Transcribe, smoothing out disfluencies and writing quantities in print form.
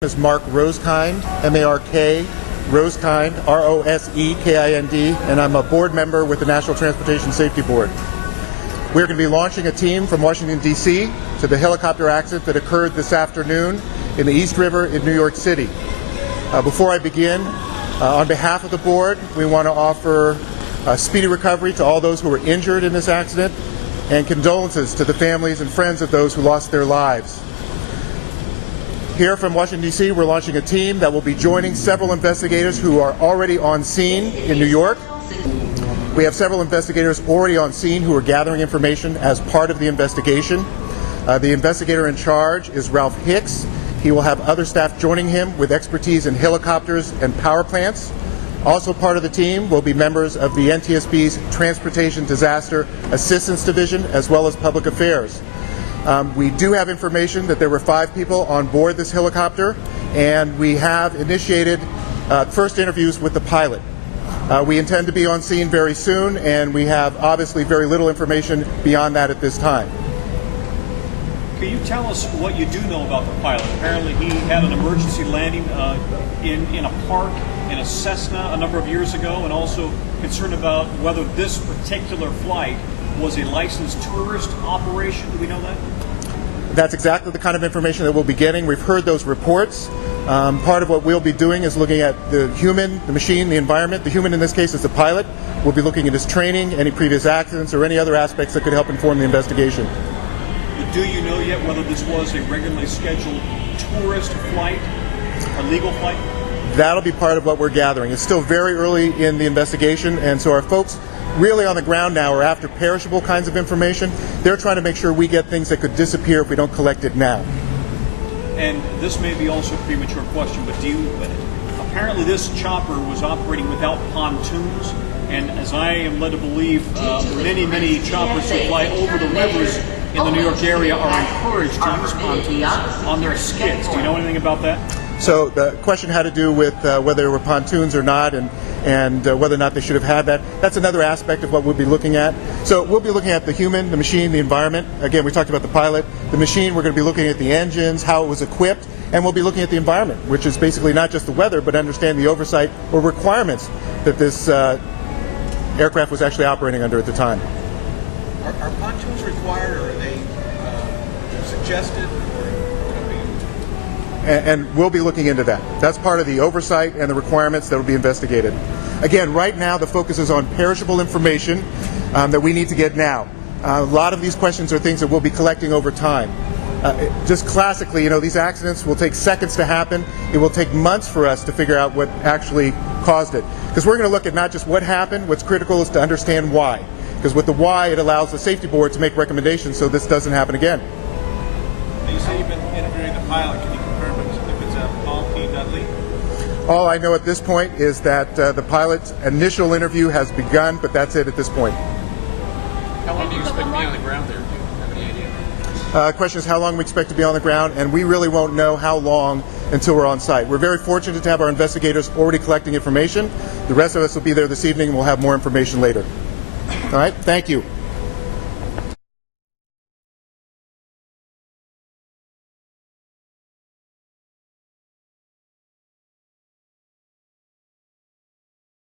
Is Mark Rosekind, M-A-R-K, Rosekind, R-O-S-E-K-I-N-D, and I'm a board member with the National Transportation Safety Board. We're going to be launching a team from Washington, D.C. to the helicopter accident that occurred this afternoon in the East River in New York City. Before I begin, on behalf of the board, we want to offer speedy recovery to all those who were injured in this accident and condolences to the families and friends of those who lost their lives. Here from Washington, D.C., we're launching a team that will be joining several investigators who are already on scene in New York. We have several investigators already on scene who are gathering information as part of the investigation. The investigator in charge is Ralph Hicks. He will have other staff joining him with expertise in helicopters and power plants. Also part of the team will be members of the NTSB's Transportation Disaster Assistance Division as well as Public Affairs. We do have information that there were 5 people on board this helicopter, and we have initiated first interviews with the pilot. We intend to be on scene very soon, and we have obviously very little information beyond that at this time. Can you tell us what you do know about the pilot? Apparently he had an emergency landing in a park in a Cessna a number of years ago, and also concerned about whether this particular flight was a licensed tourist operation. Do we know that? That's exactly the kind of information that we'll be getting. We've heard those reports. Part of what we'll be doing is looking at the human, the machine, the environment. The human in this case is the pilot. We'll be looking at his training, any previous accidents, or any other aspects that could help inform the investigation. But do you know yet whether this was a regularly scheduled tourist flight, a legal flight? That'll be part of what we're gathering. It's still very early in the investigation, and so our folks really on the ground now are after perishable kinds of information. They're trying to make sure we get things that could disappear if we don't collect it now. And this may be also a premature question, but apparently this chopper was operating without pontoons, and as I am led to believe, many choppers that fly over the rivers in the New York area are encouraged to use pontoons on their skids. Do you know anything about that? So the question had to do with whether there were pontoons or not, and whether or not they should have had that. That's another aspect of what we'll be looking at. So we'll be looking at the human, the machine, the environment. Again, we talked about the pilot. The machine, we're going to be looking at the engines, how it was equipped, and we'll be looking at the environment, which is basically not just the weather, but understand the oversight or requirements that this aircraft was actually operating under at the time. Are pontoons required, or are they suggested? And we'll be looking into that. That's part of the oversight and the requirements that will be investigated. Again, right now the focus is on perishable information that we need to get now. A lot of these questions are things that we'll be collecting over time. Just classically, these accidents will take seconds to happen. It will take months for us to figure out what actually caused it. Because we're going to look at not just what happened, what's critical is to understand why. Because with the why, it allows the safety board to make recommendations so this doesn't happen again. You say you've been interviewing the pilot. Can you confirm if it's Paul P. Dudley? All I know at this point is that the pilot's initial interview has begun, but that's it at this point. How long do you expect to be on the ground there? Do you have any idea? Question is how long we expect to be on the ground, and we really won't know how long until we're on site. We're very fortunate to have our investigators already collecting information. The rest of us will be there this evening, and we'll have more information later. All right, thank you.